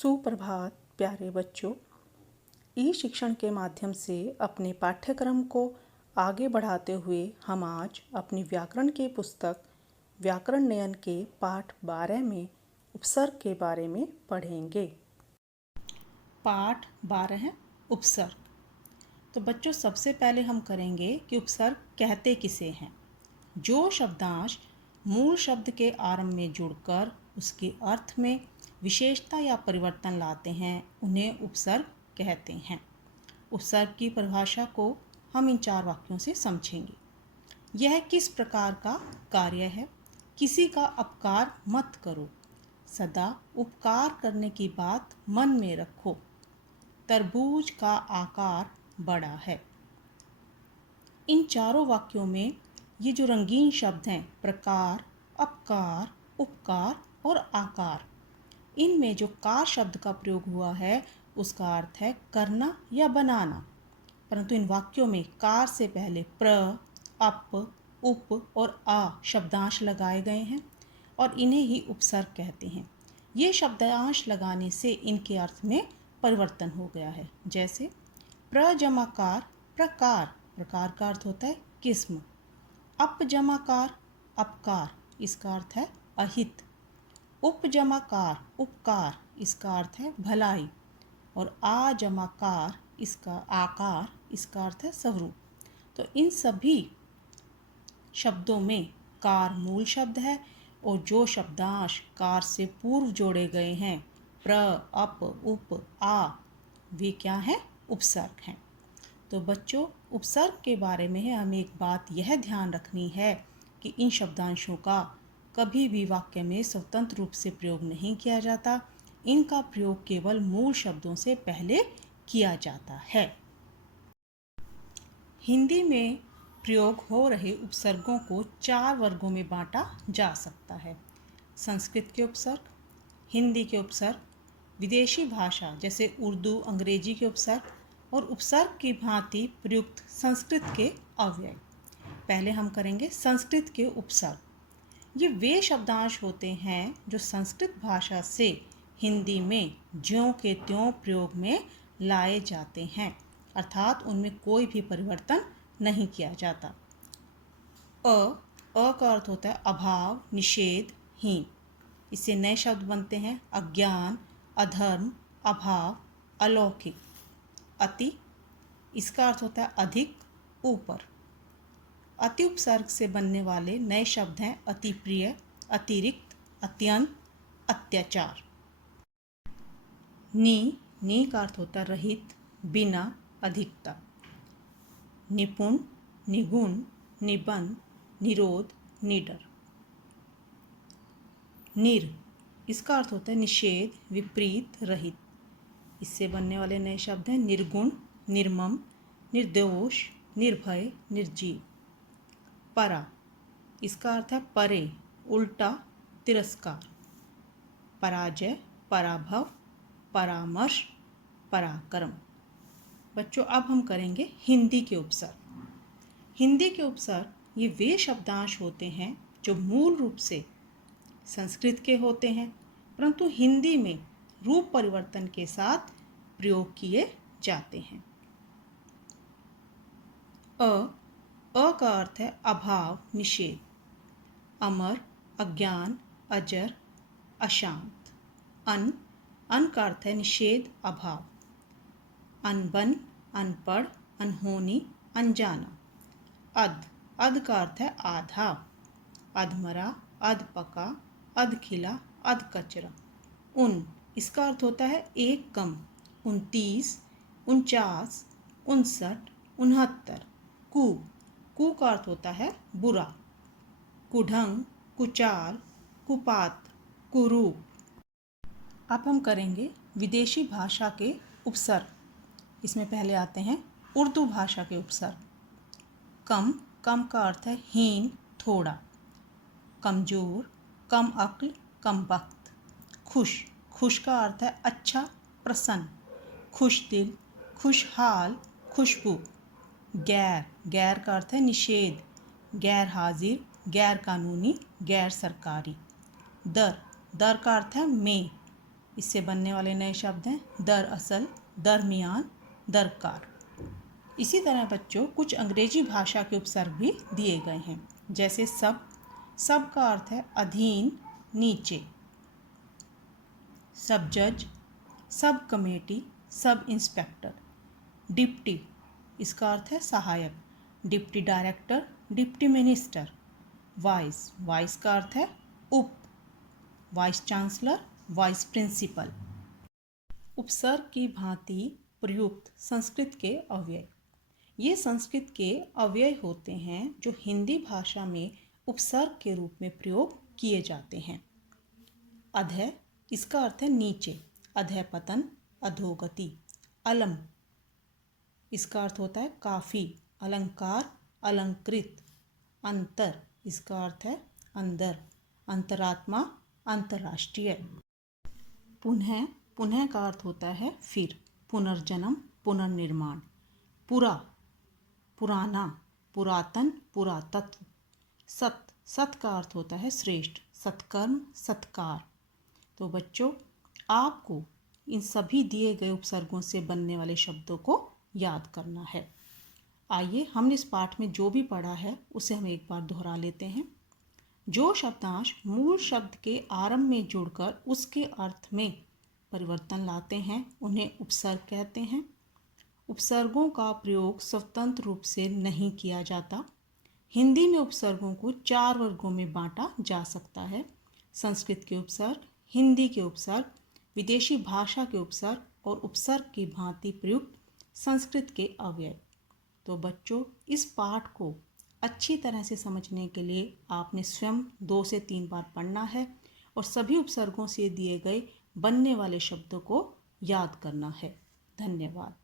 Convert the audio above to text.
सुप्रभात प्यारे बच्चों। ई शिक्षण के माध्यम से अपने पाठ्यक्रम को आगे बढ़ाते हुए हम आज अपनी व्याकरण की पुस्तक व्याकरण नयन के पाठ 12 में उपसर्ग के बारे में पढ़ेंगे। पाठ 12 है उपसर्ग। तो बच्चों, सबसे पहले हम करेंगे कि उपसर्ग कहते किसे हैं। जो शब्दांश मूल शब्द के आरंभ में जुड़कर उसके अर्थ में विशेषता या परिवर्तन लाते हैं उन्हें उपसर्ग कहते हैं। उपसर्ग की परिभाषा को हम इन 4 वाक्यों से समझेंगे। यह किस प्रकार का कार्य है। किसी का अपकार मत करो। सदा उपकार करने की बात मन में रखो। तरबूज का आकार बड़ा है। इन चारों वाक्यों में ये जो रंगीन शब्द हैं प्रकार, अपकार, उपकार और आकार, इनमें जो कार शब्द का प्रयोग हुआ है उसका अर्थ है करना या बनाना। परंतु इन वाक्यों में कार से पहले प्र, अप, उप और आ शब्दांश लगाए गए हैं और इन्हें ही उपसर्ग कहते हैं। ये शब्दांश लगाने से इनके अर्थ में परिवर्तन हो गया है। जैसे प्र जमा कार प्रकार, प्रकार का अर्थ होता है किस्म। अप जमा कार अपकार, इसका अर्थ है अहित। उप जमा कार उपकार, इसका अर्थ है भलाई। और आ जमा कार इसका आकार, इसका अर्थ है स्वरूप। तो इन सभी शब्दों में कार मूल शब्द है और जो शब्दांश कार से पूर्व जोड़े गए हैं प्र, अप, उप, आ, वे क्या हैं? उपसर्ग हैं। तो बच्चों, उपसर्ग के बारे में हमें एक बात यह ध्यान रखनी है कि इन शब्दांशों का कभी भी वाक्य में स्वतंत्र रूप से प्रयोग नहीं किया जाता। इनका प्रयोग केवल मूल शब्दों से पहले किया जाता है। हिंदी में प्रयोग हो रहे उपसर्गों को 4 वर्गों में बांटा जा सकता है। संस्कृत के उपसर्ग, हिंदी के उपसर्ग, विदेशी भाषा जैसे उर्दू, अंग्रेजी के उपसर्ग और उपसर्ग की भांति प्रयुक्त संस्कृत के अव्यय। पहले हम करेंगे संस्कृत के उपसर्ग। ये वे शब्दांश होते हैं जो संस्कृत भाषा से हिंदी में ज्यों के त्यों प्रयोग में लाए जाते हैं, अर्थात उनमें कोई भी परिवर्तन नहीं किया जाता। अ का अर्थ होता है अभाव, निषेध, हीन। इससे नए शब्द बनते हैं अज्ञान, अधर्म, अभाव, अलौकिक। अति, इसका अर्थ होता है अधिक, ऊपर। अति उपसर्ग से बनने वाले नए शब्द हैं अति प्रिय, अतिरिक्त, अत्यंत, अत्याचार। नी का अर्थ होता है रहित, बिना, अधिकता। निपुण, निगुण, निबंध, निरोध, निडर। निर, इसका अर्थ होता है निषेध, विपरीत, रहित। इससे बनने वाले नए शब्द हैं निर्गुण, निर्मम, निर्दोष, निर्भय, निर्जीव। परा, इसका अर्थ है परे, उल्टा, तिरस्कार। पराजय, पराभव, परामर्श, पराक्रम। बच्चों, अब हम करेंगे हिंदी के उपसर्ग। हिंदी के उपसर्ग ये वे शब्दांश होते हैं जो मूल रूप से संस्कृत के होते हैं परंतु हिंदी में रूप परिवर्तन के साथ प्रयोग किए जाते हैं। अ का अर्थ है अभाव, निषेध। अमर, अज्ञान, अजर, अशांत। अन का अर्थ है निषेध, अभाव। अनबन, अनपढ़, अनहोनी, अनजाना। अध का अर्थ है आधा। अधमरा, अधपका, अधखिला, अधकचरा। इसका अर्थ होता है एक कम। 29, 49, 59, 69। कु का अर्थ होता है बुरा। कुढंग, कुचाल, कुपात्र, कुरूप। अब हम करेंगे विदेशी भाषा के उपसर्ग। इसमें पहले आते हैं उर्दू भाषा के उपसर्ग। कम का अर्थ है हीन, थोड़ा। कमजोर, कम अक्ल, कम बख्त। खुश का अर्थ है अच्छा, प्रसन्न। खुश दिल, खुशहाल, खुशबू। गैर का अर्थ है निषेध, गैर हाजिर, गैर कानूनी, गैर सरकारी। दर का अर्थ है में। इससे बनने वाले नए शब्द हैं दरअसल, दरमियान, दरकार। इसी तरह बच्चों कुछ अंग्रेजी भाषा के उपसर्ग भी दिए गए हैं, जैसे सब। सब का अर्थ है अधीन, नीचे। सब जज, sub committee, sub inspector. Deputy, इसका अर्थ है सहायक। Deputy director, deputy minister. Vice, vice का अर्थ है उप। Vice chancellor, vice principal. उपसर्ग की भांति प्रयुक्त संस्कृत के अव्यय। ये संस्कृत के अव्यय होते हैं जो हिंदी भाषा में उपसर्ग के रूप में प्रयोग किए जाते हैं। अधः, इसका अर्थ है नीचे। अधः पतन, अधोगति। अलम, इसका अर्थ होता है काफ़ी। अलंकार, अलंकृत। अंतर, इसका अर्थ है अंदर। अंतरात्मा, अंतर्राष्ट्रीय। पुनः, पुनः का अर्थ होता है फिर। पुनर्जन्म, पुनर्निर्माण। पुरा, पुराना, पुरातन, पुरातत्व। सत, सत का अर्थ होता है श्रेष्ठ। सत्कर्म, सत्कार। तो बच्चों, आपको इन सभी दिए गए उपसर्गों से बनने वाले शब्दों को याद करना है। आइए हमने इस पाठ में जो भी पढ़ा है उसे हम एक बार दोहरा लेते हैं। जो शब्दांश मूल शब्द के आरंभ में जुड़कर उसके अर्थ में परिवर्तन लाते हैं उन्हें उपसर्ग कहते हैं। उपसर्गों का प्रयोग स्वतंत्र रूप से नहीं किया जाता। हिंदी में उपसर्गों को 4 वर्गों में बांटा जा सकता है: संस्कृत के उपसर्ग, हिंदी के उपसर्ग, विदेशी भाषा के उपसर्ग और उपसर्ग की भांति प्रयुक्त संस्कृत के अव्यय। तो बच्चों, इस पाठ को अच्छी तरह से समझने के लिए आपने स्वयं 2 से 3 बार पढ़ना है और सभी उपसर्गों से दिए गए बनने वाले शब्दों को याद करना है। धन्यवाद।